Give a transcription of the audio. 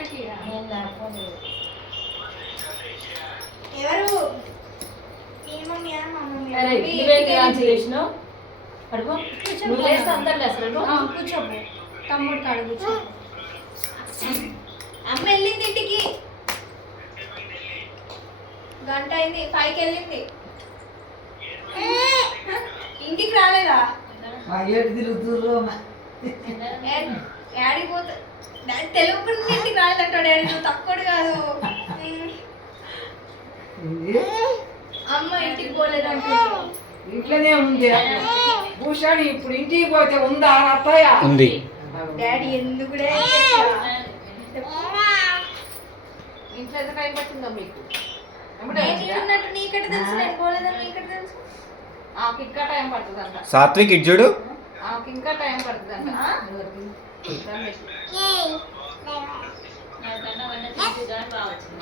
ఎవరు కూర్చోపు తమ్ముడు కాడు కూర్చో. అమ్మ వెళ్ళింది ఇంటికి, గంట అయింది, 5కి వెళ్ళింది. ఇంటికి రాలేదా? డాడీ పోతే డాడీ తెలుగు ఇంటికి రాలేదంటాడు. డాడీ నువ్వు తక్కువడు కాదు. అమ్మ ఇంటికి పోలేదంటే ఇంట్లోనే ఉంది భూషణి. ఇప్పుడు ఇంటికి పోతే ఉందా అత్తయ్య? ఉంది. డాడీ ఎందుకు ఇంట్లో ఎంత టైం పట్టిందో మీకు? నీకట తెలుసు, నేను పోలేదని నీకట తెలుసు. ఇంకా టైం పడుతుందంట. సాత్విక్ ఇటు చూడు. ఇంకా టైం పడుతుందంట. నాకన్నా వన్న తింటుందా బాగా వచ్చింది.